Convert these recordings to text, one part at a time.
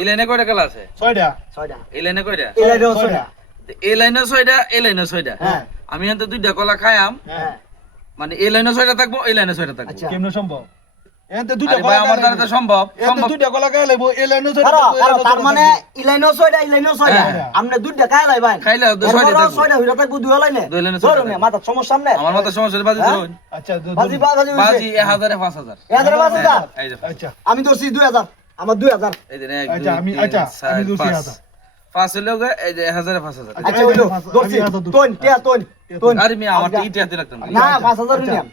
এই লাইনে কয়টা আছে? ছয়টা। ছয়টা। এই লাইনে কয়টা? এই লাইনেও ছয়টা। ছয়টা। এই লাইনে ছয়টা এই লাইনে ছয়টা। হ্যাঁ। আমি এতে দুইটা কলা খাইয়াম। হ্যাঁ। মানে এই লাইনে ছয়টা থাকব এই লাইনে ছয়টা থাকব। আচ্ছা। কেমনে সম্ভব? এতে দুইটা ভাই কলা আমার দ্বারা তো সম্ভব। এতে সম্ভব দুইটা কলা গায়ে লাগবো এই লাইনে ছয়টা কারও থাকব, এই কারও ছয়টা মানে থাকব। ছয়টা ইলাইনও ছয়টা। হ্যাঁ। আপনি দুধটা খায় লাই ভাই। খাইলে ছয়টা থাকব। ছয়টা হইরা থাকব দুই লাইনে দুই লাইনে ছয়টা মাথা সমস্যা সামনে আমার মতো সমস্যা বাজি? ধরুন। আচ্ছা বাজি বাজি বাজি হাজারে হাজার। হাজার হাজার। আচ্ছা। আমি ধরছি দুই হাজার। আমার দুই হাজার। এই যে এক আচ্ছা, আমি- আচ্ছা, আমি পাঁচ। হাজার। পাঁচ হলেও এই যে হাজারে পাঁচ হাজার। আচ্ছা, হইল পাঁচ- হাজার তোন টিয়া তোন তোন। আরে মিয়া আমার রাখতাম না পাঁচ হাজার। নিলাম।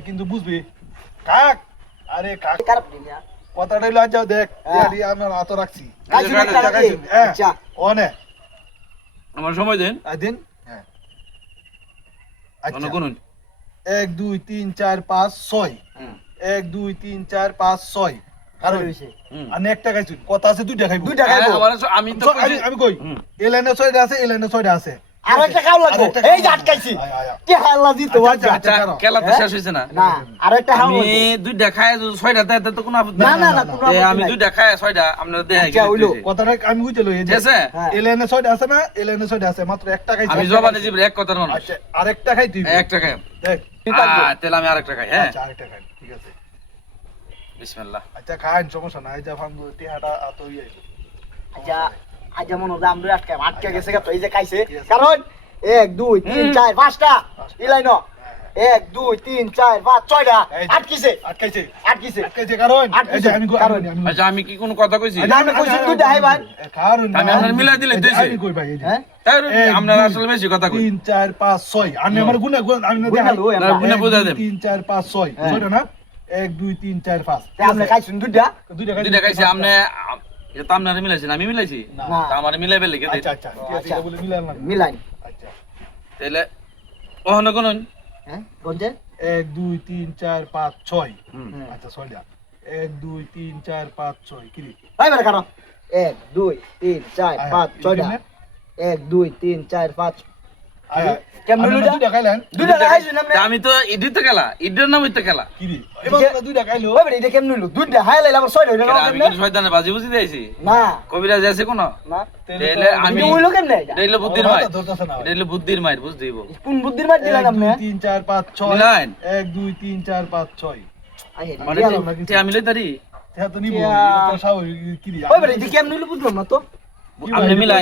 কিন্তু বুঝবি কাক? আরে কাক। কথাটা হইল আচ্ছা দেখ হ্যাঁ। হাতে রাখছি। দিন হ্যাঁ। আচ্ছা। অনে। আমার সময় দেন। হ্যাঁ। আচ্ছা। গুনুন এক দুই তিন চার পাঁচ ছয়। এক দুই তিন চার পাঁচ ছয়। কারণ আর একটা খাইছি কথা আছে দুইটা খাইবো। দুইটা খাইবো। আমি আমি কই। এই ছয়টা আছে এই লাইনে ছয়টা আছে। আর একটা খাও লাগবো। আরেকটা এই যে আটকাইছি। আয়, আয়, আয়। কে হাল্লা দিত কারও। খেলা তো? শেষ হয়েছে না? না আর একটা খাও আমি দুইটা খাই ছয়টা দেয় তো কোনো আপত্তি না না না না, কোনো এ, আপত্তি আমি দুইটা খাই ছয়টা আপনারা দেয় আচ্ছা, হইল। কথাটা আমি বুঝতে লই ঠিক আছে। ছয়টা আছে না এই লাইনে ছয়টা আছে মাত্র একটা খাইছি। আমি জবানে জিবরে এক কথার মানুষ। আচ্ছা আরেকটা খাই তুই। একটা খাই। দেখ তাহলে আমি আরেকটা খাই হ্যাঁ? আচ্ছা আরেকটা খাই ঠিক আছে। বিসমিল্লাহ। আচ্ছা খাইন সমস্যা নাই যা ফাঙ্গু টিহাটা ইয়ে। আচ্ছা আচ্ছা মনে হয় আমরা আটকে আটকে গেছে গা তো এই যে খাইছে। কারণ এক দুই তিন। চার পাঁচটা। ইলাই ন এক দুই তিন চার পাঁচ ছয়টা। আটকিছে। আটকাইছে। আটকিছে। আটকাইছে কারণ। আটকাইছে, আমি কারণ। আচ্ছা আমি কি কোনো কথা কইছি? আচ্ছা, আমি কইছি দুইটা ভাই। কারণ আমি আপনার মিলাই দিলে দিয়েছি। আমি কই ভাই হ্যাঁ? আপনারা আসলে বেশি কথা কই। তিন চার পাঁচ ছয়। আমি আমার গুণা আমি না গুণা। না, দুই, দেন। তিন চার পাঁচ ছয়। হ্যাঁ। ছয়টা না? এক দুই তিন চার পাঁচ। আমরা খাইছুন দুইটা? দুইটা খাইছি। দুইটা খাইছি আপনি এটা তো আপনারা মিলাইছেন আমি মিলাইছি? না। আমার মিলাইবে লেগে আচ্ছা আচ্ছা ঠিক আছে মিলাই বলে না। মিলাই। আচ্ছা। তাহলে কখন গণন হ্যাঁ গঞ্জে 1 2 3 4 5 6 আচ্ছা সলডা 1 2 3 4 5 6 কি রে? ভাই বের করো 1 2 3 4 5 6 1 2 3 4 5 আমি তো ইডির তো খেলা। ইডির নাম খেলা কেন, আমি বাজি বুঝি দিয়েছি। কবিরাজ আছে কোন? বুদ্ধির মাইর। বুদ্ধির মাইর বুঝ দিব কোন বুদ্ধির মার দিলেন আপনি? তিন চার পাঁচ ছয়। মিলাইন। এক দুই তিন চার পাঁচ ছয়। মানে আমি লই তারি? তো নিব। স্বাভাবিক কি আপনি মিলাই